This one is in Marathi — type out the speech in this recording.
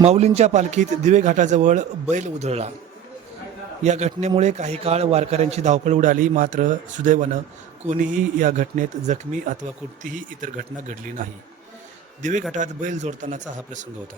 माऊलींच्या पालखीत दिवे घाटाजवळ बैल उधळला. या घटनेमुळे काही काळ वारकऱ्यांची धावपळ उडाली मात्र सुदैवानं कोणीही या घटनेत जखमी अथवा कोणतीही इतर घटना घडली नाही. दिवे घाटात बैल जोडतानाचा हा प्रसंग होता.